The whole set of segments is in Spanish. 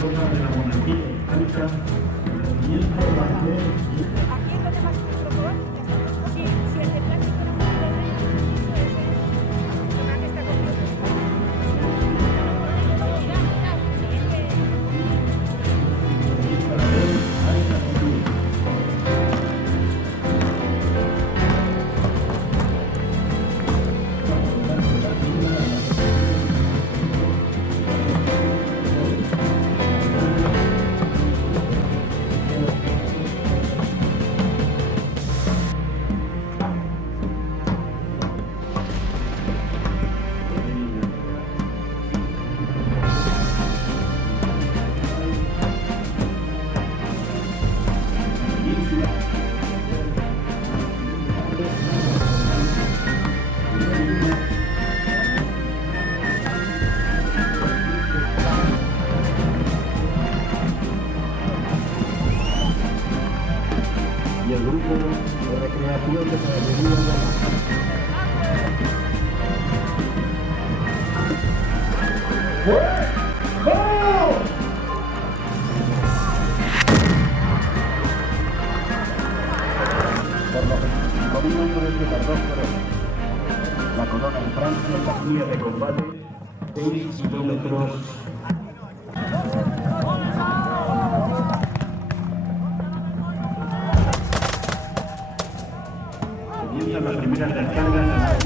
zona de la monarquía hispánica, rendimiento, baile y Aquí es donde más se probó. Sí, si el de plástico era muy pobre, que está disparador alta altura. Y el grupo de recreación de caballería por los 25.000 hombres de las dos coronas. La corona en Francia, la línea de combate, 6 kilómetros. Comienzan las primeras descargas.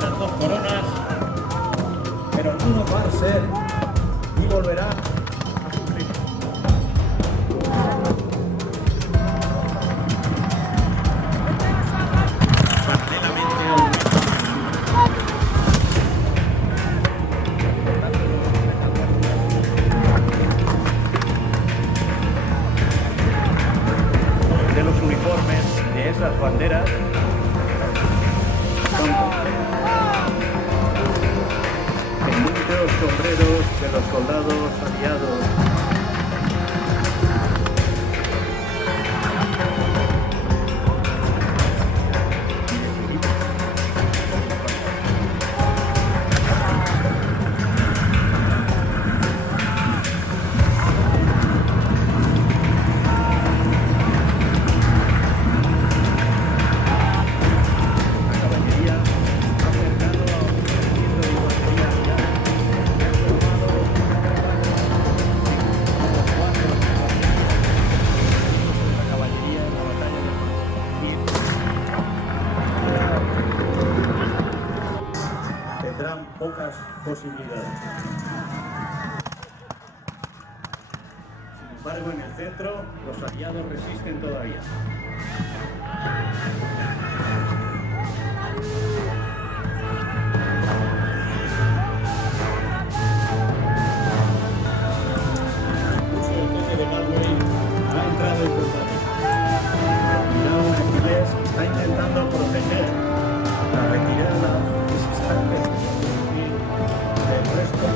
Las dos coronas, pero uno va a ser y volverá a sufrir. Paralelamente al de los uniformes de esas banderas en muchos sombreros de los soldados aliados. La caballería ha cercado a un regimiento de infantería la caballería en la batalla de Montjuic tendrán pocas posibilidades. Sin embargo, en el centro, los aliados resisten todavía. Incluso el conde de Galway ha entrado en combate. El almirante inglés está intentando proteger la retirada que se está empezando a producir del resto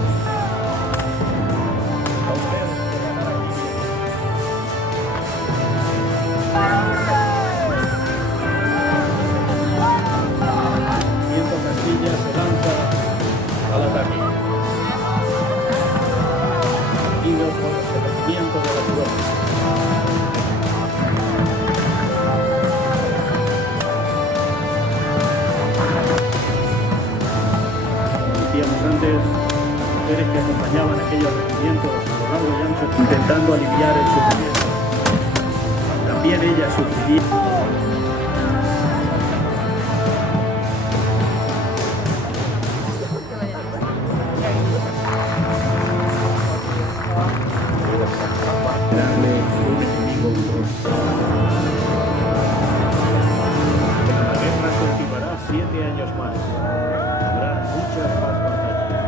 austero de la caballería. Viento Castilla se lanza al ataque, seguido por los regimientos de la corona. Como decíamos antes, las mujeres que acompañaban aquellos regimientos a lo largo y ancho intentando aliviar el sufrimiento. También ellas sufrirían. años más. Habrá muchas más batallas.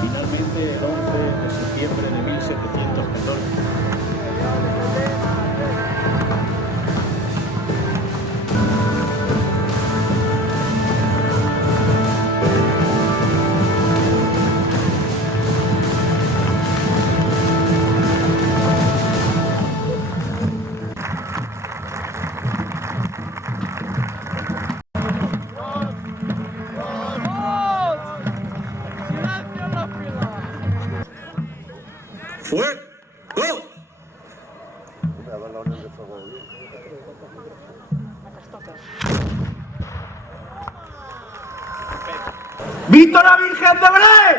Finalmente, el 11 de septiembre de 1714, ¡fuego! ¡Visto la Virgen de Belén!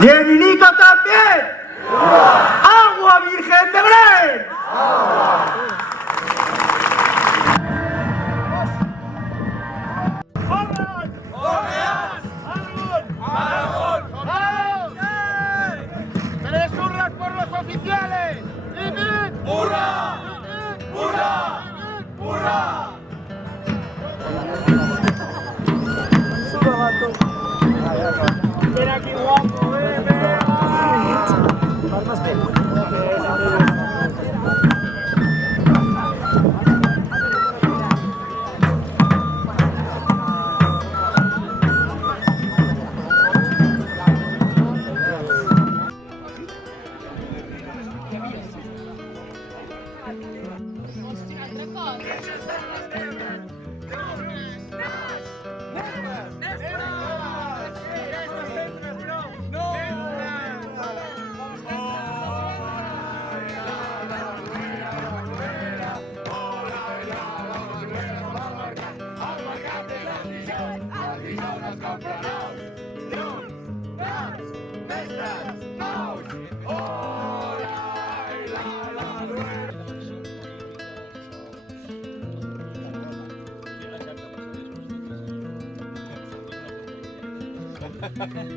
¡Y el vinito también! ¡Agua, Virgen de Belén! ¡Telesurras por los oficiales! ¡Hurra! ¡Hurra! ¡Hurra! Mira qué guapo,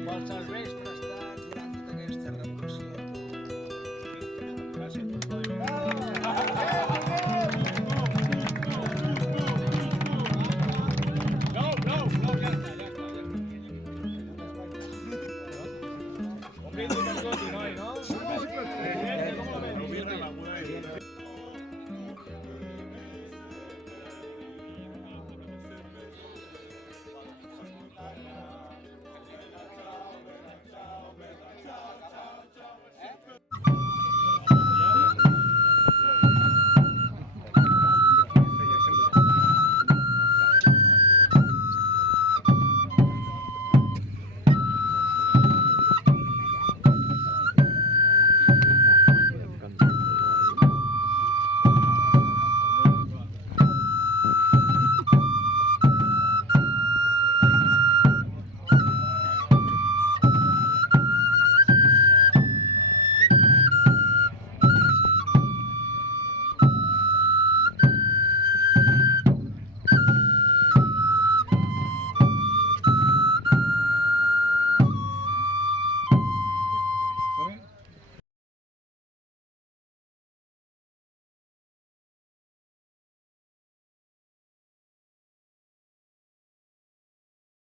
Quals els veus?